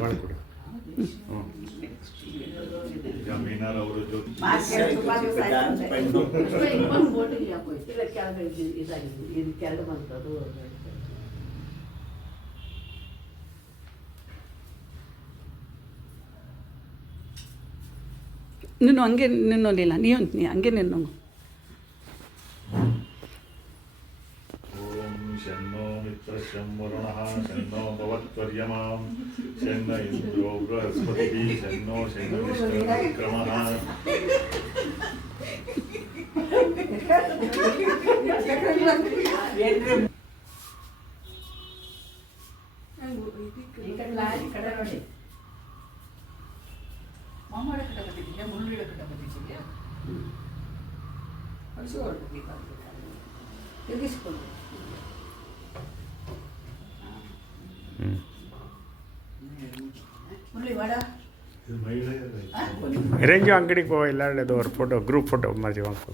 ಮಾಡಿಕೊಡಿ. ಮೀನಾರ್ ಅವರು ಜೊತೆ ನೀನು ಹಂಗೆ ನಿನ್ನೋಲಿಲ್ಲ ನೀವು ಹಂಗೆ ನಿನ್ನೋ. शन्नो मित्रशं वरुणः शन्नो भवत्वर्यमां शन्न इन्द्रो बृहस्पतिः शन्नो शनिश्चरविक्रमः. ಮಾಮಾಡ ಕಟ್ಟ ಬಂದಿದ್ದೀಯಾ, ಮುಳ್ಳಿಡ ಕಟ್ಟ ಬಂದಿದ್ದೀಯಾ, ತಿರುಗಿಸಿಕೊಂಡು ರೇಂಜು ಅಂಗಡಿಗೆ ಪೋ ಎಲ್ಲಾರದು ಅವ್ರ ಫೋಟೋ ಗ್ರೂಪ್ ಫೋಟೋ ಮಾಡಿ ಹಾಕು.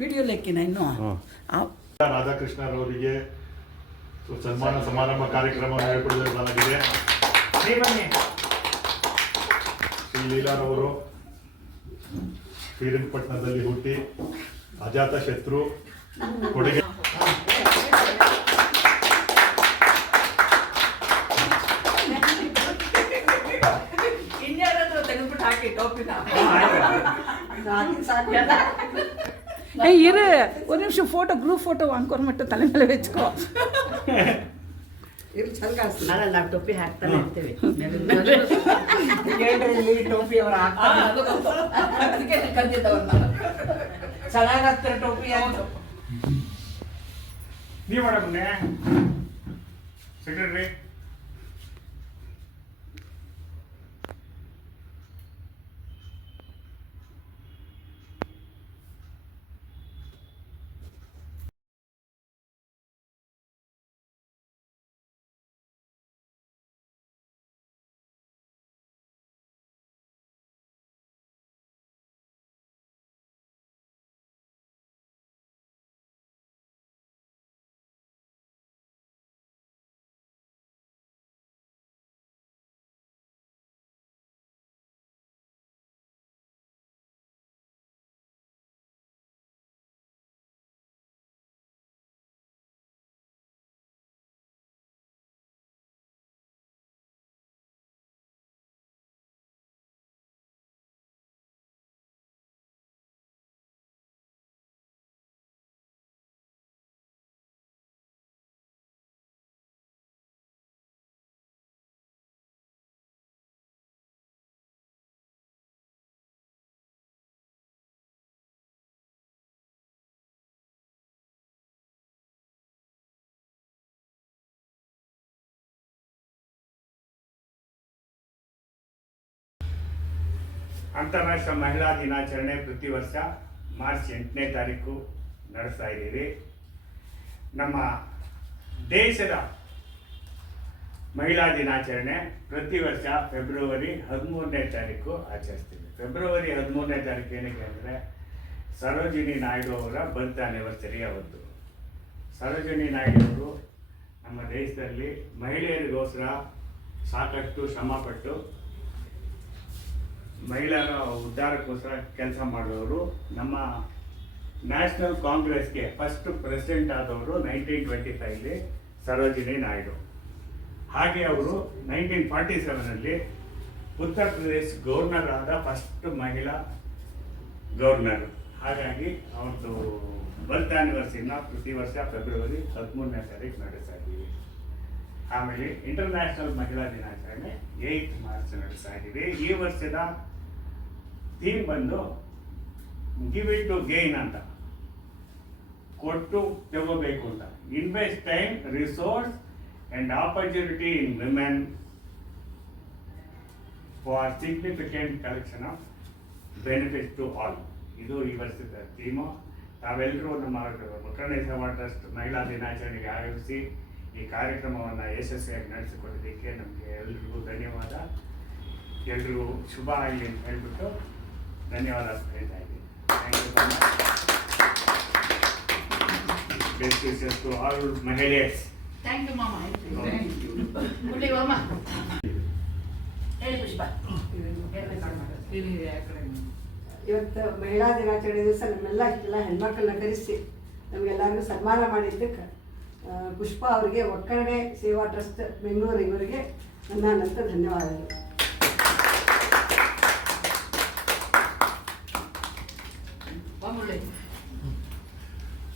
ವಿಡಿಯೋ ಲೆಕ್ಕಿನ ಇನ್ನು ರಾಧಾಕೃಷ್ಣರವರಿಗೆ ಸನ್ಮಾನ ಸಮಾರಂಭ ಕಾರ್ಯಕ್ರಮ ಹೇಳಿಕೊಡಲಾಗಿದೆ. ಶ್ರೀ ಲೀಲಾರವರು ಶ್ರೀರಂಗಪಟ್ಟಣದಲ್ಲಿ ಹುಟ್ಟಿ ಅಜಾತ ಶತ್ರು ಕೊಡುಗೆ ಇರು ಒಂದು ನಿಮಿಷ ಫೋಟೋ ಗ್ರೂಪ್ ಫೋಟೋ ಅಂದ್ಕೊಂಡ್ಬಿಟ್ಟು ತಲೆ ಮೇಲೆ വെച്ചോ. ನಾವು ಟೊಪ್ಪಿ ಹಾಕ್ತಾನೆ ಇರ್ತೀವಿ. ಟೋಪಿ ಅವ್ರು ಅದಕ್ಕೆ ಕಲ್ತಿದ್ದವ್ರು ನಾನು ಚೆನ್ನಾಗಾಗ್ತಾರೆ ಟೋಪಿ ಅಂತ. ನೀವು ಮಾಡಬನ್ನೇ ಸೆಕ್ರೆಟರಿ. ಅಂತಾರಾಷ್ಟ್ರೀಯ ಮಹಿಳಾ ದಿನಾಚರಣೆ ಪ್ರತಿ ವರ್ಷ ಮಾರ್ಚ್ 8ನೇ ತಾರೀಕು ನಡೆಸ್ತಾ ಇದ್ದೀವಿ. ನಮ್ಮ ದೇಶದ ಮಹಿಳಾ ದಿನಾಚರಣೆ ಪ್ರತಿ ವರ್ಷ ಫೆಬ್ರವರಿ 13ನೇ ತಾರೀಕು ಆಚರಿಸ್ತೀವಿ. ಫೆಬ್ರವರಿ 13ನೇ ತಾರೀಕು ಏನಕ್ಕೆ ಅಂದರೆ ಸರೋಜಿನಿ ನಾಯ್ಡು ಅವರ ಬರ್ತ್ ಆ್ಯನಿವರ್ಸರಿ ಅವತ್ತು. ಸರೋಜಿನಿ ನಾಯ್ಡು ಅವರು ನಮ್ಮ ದೇಶದಲ್ಲಿ ಮಹಿಳೆಯರಿಗೋಸ್ಕರ ಸಾಕಷ್ಟು ಶ್ರಮಪಟ್ಟು ಮಹಿಳೆಯರ ಉದ್ಧಾರಕ್ಕೋಸ್ಕರ ಕೆಲಸ ಮಾಡೋರು. ನಮ್ಮ ನ್ಯಾಷನಲ್ ಕಾಂಗ್ರೆಸ್ಗೆ ಫಸ್ಟ್ ಪ್ರೆಸಿಡೆಂಟ್ ಆದವರು 1925 ಸರೋಜಿನಿ ನಾಯ್ಡು. ಹಾಗೆ ಅವರು 1947 ಉತ್ತರ ಪ್ರದೇಶ್ ಗವರ್ನರ್ ಆದ ಫಸ್ಟ್ ಮಹಿಳಾ ಗವರ್ನರ್. ಹಾಗಾಗಿ ಅವ್ರದ್ದು ಬರ್ತ್ ಆ್ಯನಿವರ್ಸರಿನ ಪ್ರತಿ ವರ್ಷ ಫೆಬ್ರವರಿ 13ನೇ ತಾರೀಕು ನಡೆಸ್ತಾ ಇದ್ದೀವಿ. ಆಮೇಲೆ ಇಂಟರ್ನ್ಯಾಷನಲ್ ಮಹಿಳಾ ದಿನಾಚರಣೆ 8 ಮಾರ್ಚ್ ನಡೆಸ್ತಾ ಇದ್ದೀವಿ. ಈ ವರ್ಷದ ಥೀಮ್ ಬಂದು ಗಿವ್ ಇಟ್ ಟು ಗೇನ್ ಅಂತ, ಕೊಟ್ಟು ತಗೋಬೇಕು ಅಂತ. Invest time, resource and opportunity in women for significant collection of benefit to all. ಇದು ಈ ವರ್ಷದ ಥೀಮು. ತಾವೆಲ್ಲರೂ ನಮ್ಮ ಮಕ್ಕಳೇಶ್ವರ ಟ್ರಸ್ಟ್ ಮಹಿಳಾ ದಿನಾಚರಣೆಗೆ ಆಗಮಿಸಿ ಈ ಕಾರ್ಯಕ್ರಮವನ್ನು ಯಶಸ್ವಿಯಾಗಿ ನಡೆಸಿಕೊಡೋದಕ್ಕೆ ನಮಗೆ ಎಲ್ರಿಗೂ ಧನ್ಯವಾದ. ಎಲ್ರಿಗೂ ಶುಭ ಆಗಲಿ ಅಂತ ಹೇಳ್ಬಿಟ್ಟು ಧನ್ಯವಾದ ಹೇಳ್ತಾ ಇದ್ದೀನಿ. Thank you so much. Best wishes to all ಮಹಿಳೆಯರ್ಸ್. ಥ್ಯಾಂಕ್ ಯು ಮಾಮ. ಗುಡ್ಡಿ ಮಾಮ. ಹೇಳಿ ಪುಷ್ಪ. ಇವತ್ತು ಮಹಿಳಾ ದಿನಾಚರಣೆ ದಿವಸ ನಮ್ಮೆಲ್ಲ ಇಷ್ಟೆಲ್ಲ ಹೆಣ್ಮಕ್ಳನ್ನ ಕರೆಸಿ ನಮಗೆಲ್ಲರಿಗೂ ಸನ್ಮಾನ ಮಾಡಿದ್ದಕ್ಕೆ ಪುಷ್ಪ ಅವರಿಗೆ ಒಕ್ಕರಣೆ ಸೇವಾ ಟ್ರಸ್ಟ್ ಬೆಂಗಳೂರು ಇವರಿಗೆ ನನ್ನ ಅನಂತ ಧನ್ಯವಾದಗಳು.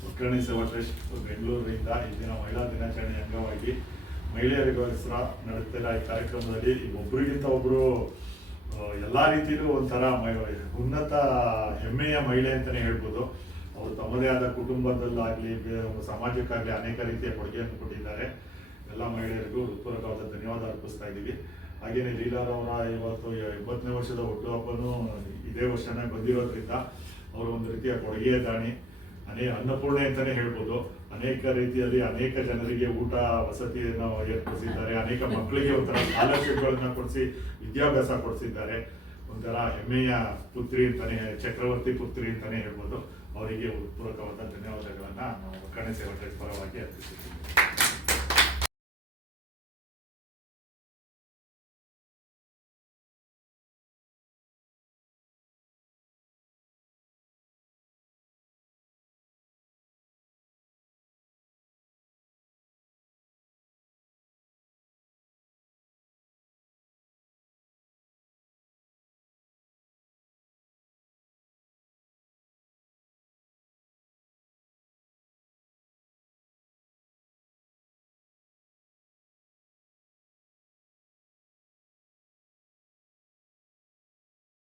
ಒಕ್ಕರಣೆ ಸೇವಾ ಟ್ರಸ್ಟ್ ಬೆಂಗಳೂರಿನಿಂದ ಈ ದಿನ ಮಹಿಳಾ ದಿನಾಚರಣೆ ಅಂಗವಾಗಿ ಮಹಿಳೆಯರಿಗೋಸ್ಕರ ನಡೆಸ್ತಿರೋ ಈ ಕಾರ್ಯಕ್ರಮದಲ್ಲಿ ಒಬ್ಬರಿಗಿಂತ ಒಬ್ಬರು ಎಲ್ಲ ರೀತಿಯಲ್ಲೂ ಒಂಥರ ಉನ್ನತ ಹೆಮ್ಮೆಯ ಮಹಿಳೆ ಅಂತಲೇ ಹೇಳ್ಬೋದು. ಅವರು ತಮ್ಮದೇ ಆದ ಕುಟುಂಬದಲ್ಲಾಗಲಿ ಸಮಾಜಕ್ಕಾಗಲಿ ಅನೇಕ ರೀತಿಯ ಕೊಡುಗೆಯನ್ನು ಕೊಟ್ಟಿದ್ದಾರೆ. ಎಲ್ಲ ಮಹಿಳೆಯರಿಗೂ ಹೃತ್ಪೂರ್ವಕವಾದ ಧನ್ಯವಾದ ಅರ್ಪಿಸ್ತಾ ಇದ್ದೀವಿ. ಹಾಗೆಯೇ ಲೀಲಾರವರ ಇವತ್ತು 80ನೇ ವರ್ಷದ ಹುಟ್ಟುಹಬ್ಬನೂ ಇದೇ ವರ್ಷನೇ ಬಂದಿರೋದ್ರಿಂದ ಅವರು ಒಂದು ರೀತಿಯ ಕೊಡುಗೆಯ ದಾಣಿ, ಅನ್ನಪೂರ್ಣೆ ಅಂತಲೇ ಹೇಳ್ಬೋದು. ಅನೇಕ ರೀತಿಯಲ್ಲಿ ಅನೇಕ ಜನರಿಗೆ ಊಟ ವಸತಿಯನ್ನು ಏರ್ಪಡಿಸಿದ್ದಾರೆ. ಅನೇಕ ಮಕ್ಕಳಿಗೆ ಒಂಥರ ಸ್ಕಾಲರ್ಶಿಪ್ಗಳನ್ನ ಕೊಡಿಸಿ ವಿದ್ಯಾಭ್ಯಾಸ ಕೊಡಿಸಿದ್ದಾರೆ. ಒಂಥರ ಹೆಮ್ಮೆಯ ಪುತ್ರಿ ಅಂತಾನೆ, ಚಕ್ರವರ್ತಿ ಪುತ್ರಿ ಅಂತಾನೆ ಹೇಳ್ಬೋದು. ಅವರಿಗೆ ಪೂರಕವಾದ ಧನ್ಯವಾದಗಳನ್ನು ನಾವು ಒಕ್ಕಣೆ ಸೇವಾ ಟ್ರಸ್ಟ್ ಪರವಾಗಿ ಅರ್ಪಿಸುತ್ತೀವಿ.